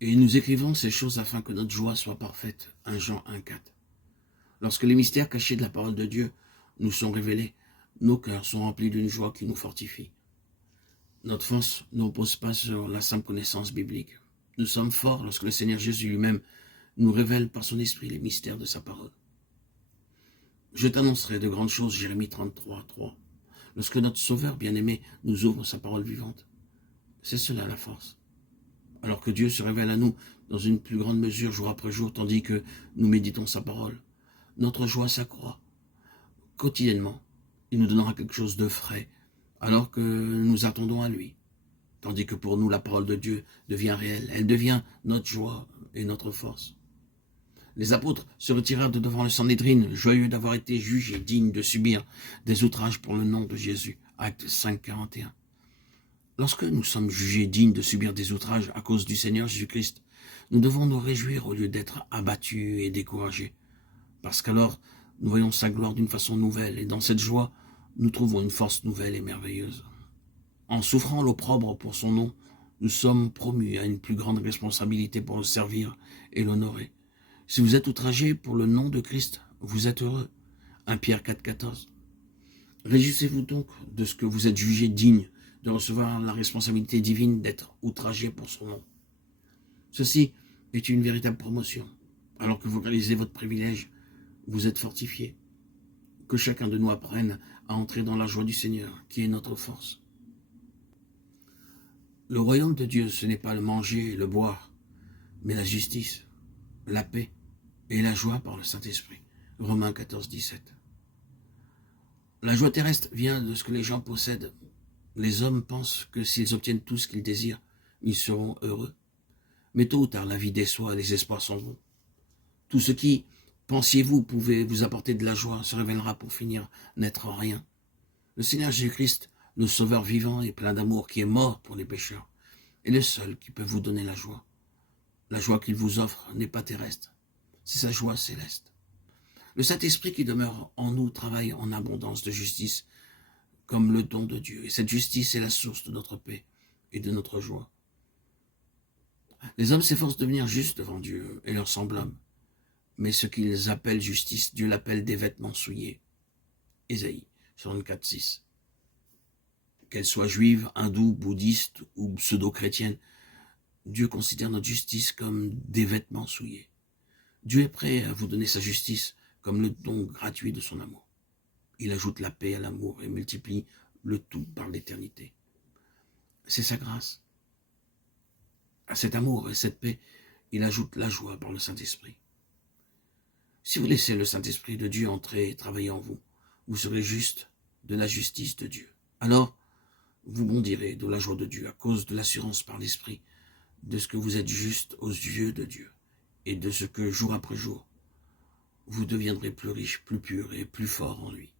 Et nous écrivons ces choses afin que notre joie soit parfaite. 1 Jean 1,4. Lorsque les mystères cachés de la parole de Dieu nous sont révélés, nos cœurs sont remplis d'une joie qui nous fortifie. Notre force ne repose pas sur la simple connaissance biblique. Nous sommes forts lorsque le Seigneur Jésus lui-même nous révèle par son esprit les mystères de sa parole. Je t'annoncerai de grandes choses, Jérémie 33, 3. Lorsque notre Sauveur bien-aimé nous ouvre sa parole vivante, c'est cela la force. Alors que Dieu se révèle à nous dans une plus grande mesure jour après jour, tandis que nous méditons sa parole, notre joie s'accroît. Quotidiennement, il nous donnera quelque chose de frais, alors que nous attendons à lui. Tandis que pour nous, la parole de Dieu devient réelle. Elle devient notre joie et notre force. Les apôtres se retirèrent de devant le Sanhédrin, joyeux d'avoir été jugés, dignes de subir des outrages pour le nom de Jésus. Acte 5, 41. Lorsque nous sommes jugés dignes de subir des outrages à cause du Seigneur Jésus-Christ, nous devons nous réjouir au lieu d'être abattus et découragés. Parce qu'alors, nous voyons sa gloire d'une façon nouvelle, et dans cette joie, nous trouvons une force nouvelle et merveilleuse. En souffrant l'opprobre pour son nom, nous sommes promus à une plus grande responsabilité pour le servir et l'honorer. Si vous êtes outragés pour le nom de Christ, vous êtes heureux. 1 Pierre 4, 14. Réjouissez-vous donc de ce que vous êtes jugés dignes de recevoir la responsabilité divine d'être outragés pour son nom. Ceci est une véritable promotion. Alors que vous réalisez votre privilège, vous êtes fortifiés. Que chacun de nous apprenne à entrer dans la joie du Seigneur, qui est notre force. Le royaume de Dieu, ce n'est pas le manger et le boire, mais la justice, la paix et la joie par le Saint-Esprit. Romains 14, 17. La joie terrestre vient de ce que les gens possèdent. Les hommes pensent que s'ils obtiennent tout ce qu'ils désirent, ils seront heureux. Mais tôt ou tard, la vie déçoit et les espoirs s'en vont. Tout ce qui, pensiez-vous, pouvait vous apporter de la joie se révélera pour finir n'être rien. Le Seigneur Jésus-Christ, le Sauveur vivant et plein d'amour qui est mort pour les pécheurs, est le seul qui peut vous donner la joie. La joie qu'il vous offre n'est pas terrestre, c'est sa joie céleste. Le Saint-Esprit qui demeure en nous travaille en abondance de justice, comme le don de Dieu. Et cette justice est la source de notre paix et de notre joie. Les hommes s'efforcent de devenir justes devant Dieu et leurs semblables. Mais ce qu'ils appellent justice, Dieu l'appelle des vêtements souillés. Ésaïe 64, 6. Qu'elle soit juive, hindoue, bouddhiste ou pseudo-chrétienne, Dieu considère notre justice comme des vêtements souillés. Dieu est prêt à vous donner sa justice comme le don gratuit de son amour. Il ajoute la paix à l'amour et multiplie le tout par l'éternité. C'est sa grâce. À cet amour et cette paix, il ajoute la joie par le Saint-Esprit. Si vous laissez le Saint-Esprit de Dieu entrer et travailler en vous, vous serez juste de la justice de Dieu. Alors, vous bondirez de la joie de Dieu à cause de l'assurance par l'Esprit de ce que vous êtes juste aux yeux de Dieu et de ce que, jour après jour, vous deviendrez plus riche, plus pur et plus fort en lui.